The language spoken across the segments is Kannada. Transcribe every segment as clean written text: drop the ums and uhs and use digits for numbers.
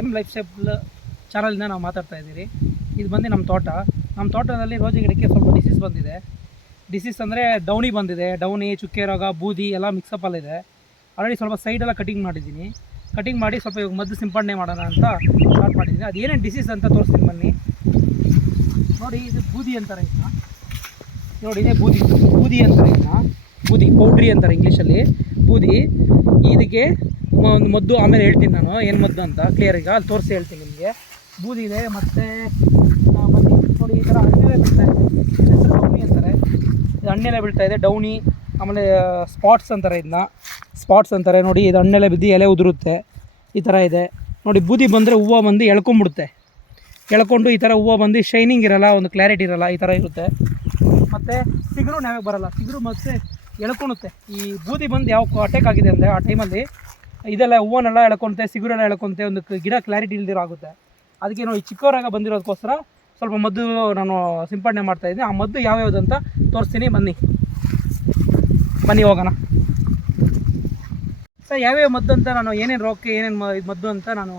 ಎಮ್ ಲೈಫ್ ಸ್ಟೈಲ್ ಚಾನಲಿಂದ ನಾವು ಮಾತಾಡ್ತಾ ಇದ್ದೀವಿ. ಇದು ಬಂದು ನಮ್ಮ ತೋಟದಲ್ಲಿ ರೋಜೆ ಗಿಡಕ್ಕೆ ಸ್ವಲ್ಪ ಡಿಸೀಸ್ ಬಂದಿದೆ. ಡಿಸೀಸ್ ಅಂದರೆ ಡೌನಿ ಬಂದಿದೆ. ಡೌನಿ, ಚುಕ್ಕೆ ರೋಗ, ಬೂದಿ ಎಲ್ಲ ಮಿಕ್ಸಪ್ಪಲ್ಲಿದೆ. ಆಲ್ರೆಡಿ ಸ್ವಲ್ಪ ಸೈಡೆಲ್ಲ ಕಟಿಂಗ್ ಮಾಡಿದ್ದೀನಿ. ಕಟಿಂಗ್ ಮಾಡಿ ಸ್ವಲ್ಪ ಇವಾಗ ಮದ್ದು ಸಿಂಪಡಣೆ ಮಾಡೋಣ ಅಂತ ಸ್ಟಾರ್ಟ್ ಮಾಡಿದ್ದೀನಿ. ಅದು ಏನೇನು ಡಿಸೀಸ್ ಅಂತ ತೋರಿಸ್ತೀನಿ ಬನ್ನಿ. ನೋಡಿ, ಇದು ಬೂದಿ ಅಂತಾರೆ ಇದನ್ನ. ನೋಡಿ, ಇದೇ ಬೂದಿ ಅಂತಾರೆ ಇದನ್ನ. ಬೂದಿ ಪೌಡ್ರಿ ಅಂತಾರೆ ಇಂಗ್ಲೀಷಲ್ಲಿ. ಬೂದಿ ಇದಕ್ಕೆ ಒಂದು ಮದ್ದು ಆಮೇಲೆ ಹೇಳ್ತೀನಿ ನಾನು ಏನು ಮದ್ದು ಅಂತ ಕ್ಲಿಯರಿಗೆ ಅಲ್ಲಿ ತೋರಿಸಿ ಹೇಳ್ತೀನಿ ನಿಮಗೆ. ಬೂದಿ ಇದೆ. ಮತ್ತು ಬನ್ನಿ ನೋಡಿ, ಈ ಥರ ಹಣ್ಣೆಲೆ ಬೀಳ್ತಾ ಇದೆ. ಹೆಸರು ಡೌನಿ ಅಂತಾರೆ. ಇದು ಹಣ್ಣೆಲೆ ಬೀಳ್ತಾ ಇದೆ, ಡೌನಿ. ಆಮೇಲೆ ಸ್ಪಾಟ್ಸ್ ಅಂತಾರೆ ಇದನ್ನ. ಸ್ಪಾಟ್ಸ್ ಅಂತಾರೆ. ನೋಡಿ, ಇದು ಹಣ್ಣೆಲೆ ಬಿದ್ದು ಎಲೆ ಉದುರುತ್ತೆ. ಈ ಥರ ಇದೆ ನೋಡಿ. ಬೂದಿ ಬಂದರೆ ಹೂವು ಬಂದು ಎಳ್ಕೊಂಬಿಡುತ್ತೆ. ಎಳ್ಕೊಂಡು ಈ ಥರ ಹೂವು ಬಂದು ಶೈನಿಂಗ್ ಇರೋಲ್ಲ, ಒಂದು ಕ್ಲಾರಿಟಿ ಇರೋಲ್ಲ, ಈ ಥರ ಇರುತ್ತೆ. ಮತ್ತು ಸಿಗುರು ನಾವೇ ಬರೋಲ್ಲ. ಸಿಗುರು ಮತ್ತು ಎಳ್ಕೊಳುತ್ತೆ. ಈ ಬೂದಿ ಬಂದು ಯಾವ ಅಟ್ಯಾಕ್ ಆಗಿದೆ ಅಂದರೆ ಆ ಟೈಮಲ್ಲಿ ಇದೆಲ್ಲ ಹೂವನ್ನೆಲ್ಲ ಎಳ್ಕೊಳುತ್ತೆ, ಸಿಗುರೆಲ್ಲ ಎಳ್ಕೊಳುತ್ತೆ, ಒಂದು ಗಿಡ ಕ್ಲಾರಿಟಿ ಇಲ್ದಿರೋ ಆಗುತ್ತೆ. ಅದಕ್ಕೆ ನೋಡಿ, ಚಿಕ್ಕವರಾಗ ಬಂದಿರೋದಕ್ಕೋಸ್ಕರ ಸ್ವಲ್ಪ ಮದ್ದು ನಾನು ಸಿಂಪಡಣೆ ಮಾಡ್ತಾಯಿದ್ದೀನಿ. ಆ ಮದ್ದು ಯಾವ್ಯಾವುದು ಅಂತ ತೋರಿಸ್ತೀನಿ. ಬನ್ನಿ ಹೋಗೋಣ. ಸರ್, ಯಾವ್ಯಾವ ಮದ್ದು ಅಂತ ನಾನು ಏನೇನು ರೋಗಕ್ಕೆ ಏನೇನು ಮದ್ದು ಅಂತ ನಾನು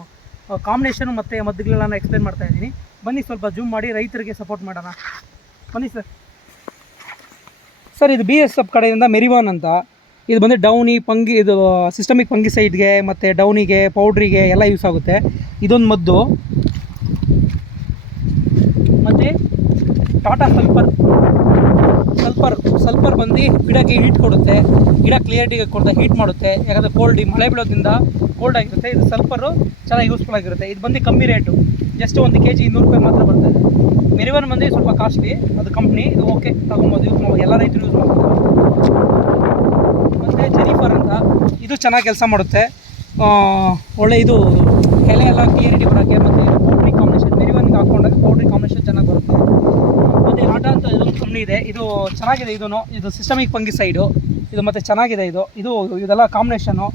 ಕಾಂಬಿನೇಷನು ಮತ್ತು ಮದ್ದುಗಳೆಲ್ಲ ಎಕ್ಸ್ಪ್ಲೇನ್ ಮಾಡ್ತಾಯಿದ್ದೀನಿ. ಬನ್ನಿ ಸ್ವಲ್ಪ ಜೂಮ್ ಮಾಡಿ ರೈತರಿಗೆ ಸಪೋರ್ಟ್ ಮಾಡೋಣ. ಬನ್ನಿ ಸರ್, ಇದು BSF ಕಡೆಯಿಂದ ಮೆರಿವಾನ್ ಅಂತ. ಇದು ಬಂದು ಡೌನಿ, ಇದು ಸಿಸ್ಟಮಿಕ್ ಫಂಗಿಸೈಡ್ಗೆ ಮತ್ತು ಡೌನಿಗೆ, ಪೌಡ್ರಿಗೆ ಎಲ್ಲ ಯೂಸ್ ಆಗುತ್ತೆ. ಇದೊಂದು ಮದ್ದು. ಮತ್ತು ಟಾಟಾ ಸಲ್ಫರ್ ಬಂದು ಗಿಡಕ್ಕೆ ಹೀಟ್ ಕೊಡುತ್ತೆ. ಗಿಡ ಕ್ಲಿಯರಿಟಿಗೆ ಕೊಡುತ್ತೆ, ಹೀಟ್ ಮಾಡುತ್ತೆ. ಯಾಕಂದರೆ ಮಳೆ ಬೀಳೋದ್ರಿಂದ ಕೋಲ್ಡ್ ಆಗಿರುತ್ತೆ. ಇದು ಸಲ್ಫರು ಚೆನ್ನಾಗಿ ಯೂಸ್ಫುಲ್ ಆಗಿರುತ್ತೆ. ಇದು ಬಂದು ಕಮ್ಮಿ ರೇಟು, ಜಸ್ಟ್ 1 kg 200 ರೂಪಾಯಿ ಮಾತ್ರ ಬರ್ತದೆ. ಮೆರಿವನ್ ಬಂದು ಸ್ವಲ್ಪ ಕಾಸ್ಟ್ಲಿ, ಅದು ಕಂಪ್ನಿ. ಇದು ಓಕೆ, ತೊಗೊಬೋದು, ಯೂಸ್ ಮಾಡ್ಬೋದು, ಎಲ್ಲ ರೈತರು ಯೂಸ್ ಮಾಡ್ಬೋದು. ಮತ್ತು ಜೆನಿಫರ್ ಅಂತ, ಇದು ಚೆನ್ನಾಗಿ ಕೆಲಸ ಮಾಡುತ್ತೆ. ಒಳ್ಳೆ ಇದು ಎಲೆ ಎಲ್ಲ ಕ್ಲಿಯರಿಟಿ ಬರೋಕ್ಕೆ. ಮತ್ತು ಪೌಡ್ರಿ ಕಾಂಬಿನೇಷನ್, ಮೆರಿವನ್ಗೆ ಹಾಕ್ಕೊಂಡಾಗ ಪೌಡ್ರಿ ಕಾಂಬಿನೇಷನ್ ಚೆನ್ನಾಗಿ ಬರುತ್ತೆ. ಮತ್ತು ಆಟಾ ಅಂತ ಇದೊಂದು ಕಂಪ್ನಿ ಇದೆ. ಇದು ಚೆನ್ನಾಗಿದೆ. ಇದು ಸಿಸ್ಟಮಿಕ್ ಫಂಗಿಸೈಡು. ಇದು ಮತ್ತು ಚೆನ್ನಾಗಿದೆ. ಇದೆಲ್ಲ ಕಾಂಬಿನೇಷನ್ನು.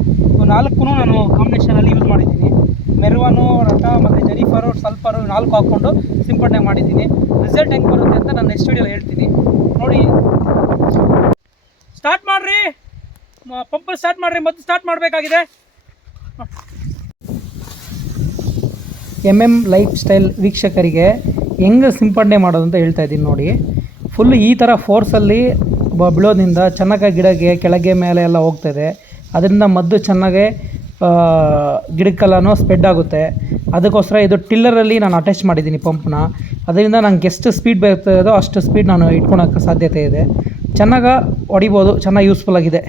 4 ನಾನು ಕಾಂಬಿನೇಷನಲ್ಲಿ ಯೂಸ್ ಮಾಡಿದ್ದೀನಿ. ಮೆರಿವನು, ರಟಾ ಮತ್ತು ಜೆನಿಫರು, ಸಲ್ಫರು 4 ಹಾಕ್ಕೊಂಡು ಸಿಂಪಡಣೆ ಮಾಡಿದ್ದೀನಿ. ರಿಸಲ್ಟ್ ಹೆಂಗೆ ಬರುತ್ತೆ ಅಂತ ನಾನು ನೆಕ್ಸ್ಟ್ ವೀಡಿಯೋ ಹೇಳ್ತೀನಿ. ನೋಡಿ, ಸ್ಟಾರ್ಟ್ ಮಾಡಿರಿ, ಪಂಪಲ್ಲಿ ಸ್ಟಾರ್ಟ್ ಮಾಡಿರಿ, ಮದ್ದು ಸ್ಟಾರ್ಟ್ ಮಾಡಬೇಕಾಗಿದೆ. MM ಲೈಫ್ ಸ್ಟೈಲ್ ವೀಕ್ಷಕರಿಗೆ ಹೆಂಗೆ ಸಿಂಪಡಣೆ ಮಾಡೋದು ಅಂತ ಹೇಳ್ತಾ ಇದ್ದೀನಿ. ನೋಡಿ, ಫುಲ್ಲು ಈ ಥರ ಫೋರ್ಸಲ್ಲಿ ಬೀಳೋದ್ರಿಂದ ಚೆನ್ನಾಗಿ ಗಿಡಕ್ಕೆ ಕೆಳಗೆ ಮೇಲೆ ಎಲ್ಲ ಹೋಗ್ತಾಯಿದೆ. ಅದರಿಂದ ಮದ್ದು ಚೆನ್ನಾಗೆ ಗಿಡಕ್ಕೆಲ್ಲನೂ ಸ್ಪ್ರೆಡ್ ಆಗುತ್ತೆ. ಅದಕ್ಕೋಸ್ಕರ ಇದು ಟಿಲ್ಲರಲ್ಲಿ ನಾನು ಅಟ್ಯಾಚ್ ಮಾಡಿದ್ದೀನಿ ಪಂಪ್ನ. ಅದರಿಂದ ನಂಗೆ ಎಷ್ಟು ಸ್ಪೀಡ್ ಬರ್ತದೋ ಅಷ್ಟು ಸ್ಪೀಡ್ ನಾನು ಇಟ್ಕೊಳೋಕ್ಕೆ ಸಾಧ್ಯತೆ ಇದೆ. ಚೆನ್ನಾಗಿ ಹೊಡಿಬೋದು, ಚೆನ್ನಾಗಿ ಯೂಸ್ಫುಲ್ ಆಗಿದೆ.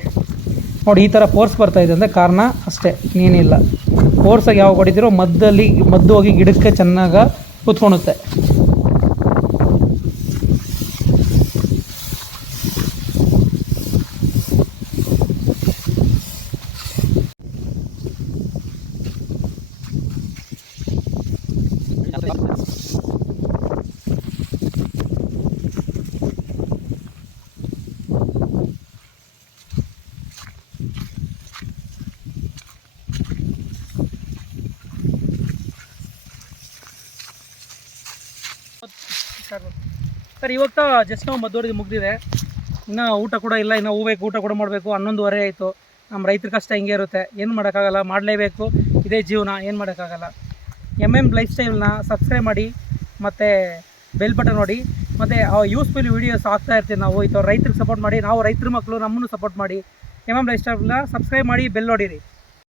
ನೋಡಿ, ಈ ಥರ ಫೋರ್ಸ್ ಬರ್ತಾಯಿದೆ ಅಂದರೆ ಕಾರಣ ಅಷ್ಟೇ, ಇನ್ನೇನಿಲ್ಲ. ಫೋರ್ಸಾಗಿ ಯಾವಾಗ ಹೊಡಿತೀರೋ ಮದ್ದು ಹೋಗಿ ಗಿಡಕ್ಕೆ ಚೆನ್ನಾಗಿ ಕೂತ್ಕೊಳುತ್ತೆ. ಸರ್, ಇವತ್ತು ಜಸ್ಟ್ ನಾವು ಮದ್ದು ಹೊಡೆದು ಮುಗಿದಿದೆ. ಇನ್ನೂ ಊಟ ಕೂಡ ಇಲ್ಲ, ಇನ್ನೂ ಹೋಗ್ಬೇಕು, ಊಟ ಕೂಡ ಮಾಡಬೇಕು. 11:30 ಆಯಿತು. ನಮ್ಮ ರೈತರ ಕಷ್ಟ ಹಿಂಗೆ ಇರುತ್ತೆ, ಏನು ಮಾಡೋಕ್ಕಾಗಲ್ಲ, ಮಾಡಲೇಬೇಕು, ಇದೇ ಜೀವನ, ಏನು ಮಾಡೋಕ್ಕಾಗಲ್ಲ. MM ಲೈಫ್ ಸ್ಟೈಲ್ನ ಸಬ್ಸ್ಕ್ರೈಬ್ ಮಾಡಿ ಮತ್ತು ಬೆಲ್ ಬಟನ್ ನೋಡಿ. ಮತ್ತು ಯೂಸ್ಫುಲ್ ವೀಡಿಯೋಸ್ ಆಗ್ತಾ ಇರ್ತೀವಿ ನಾವು. ಈ ಥರ ರೈತರಿಗೆ ಸಪೋರ್ಟ್ ಮಾಡಿ, ನಾವು ರೈತರ ಮಕ್ಕಳು, ನಮ್ಮನ್ನು ಸಪೋರ್ಟ್ ಮಾಡಿ. MM ಲೈಫ್ ಸ್ಟೈಲ್ನ ಸಬ್ಸ್ಕ್ರೈಬ್ ಮಾಡಿ, ಬೆಲ್ ನೋಡಿರಿ.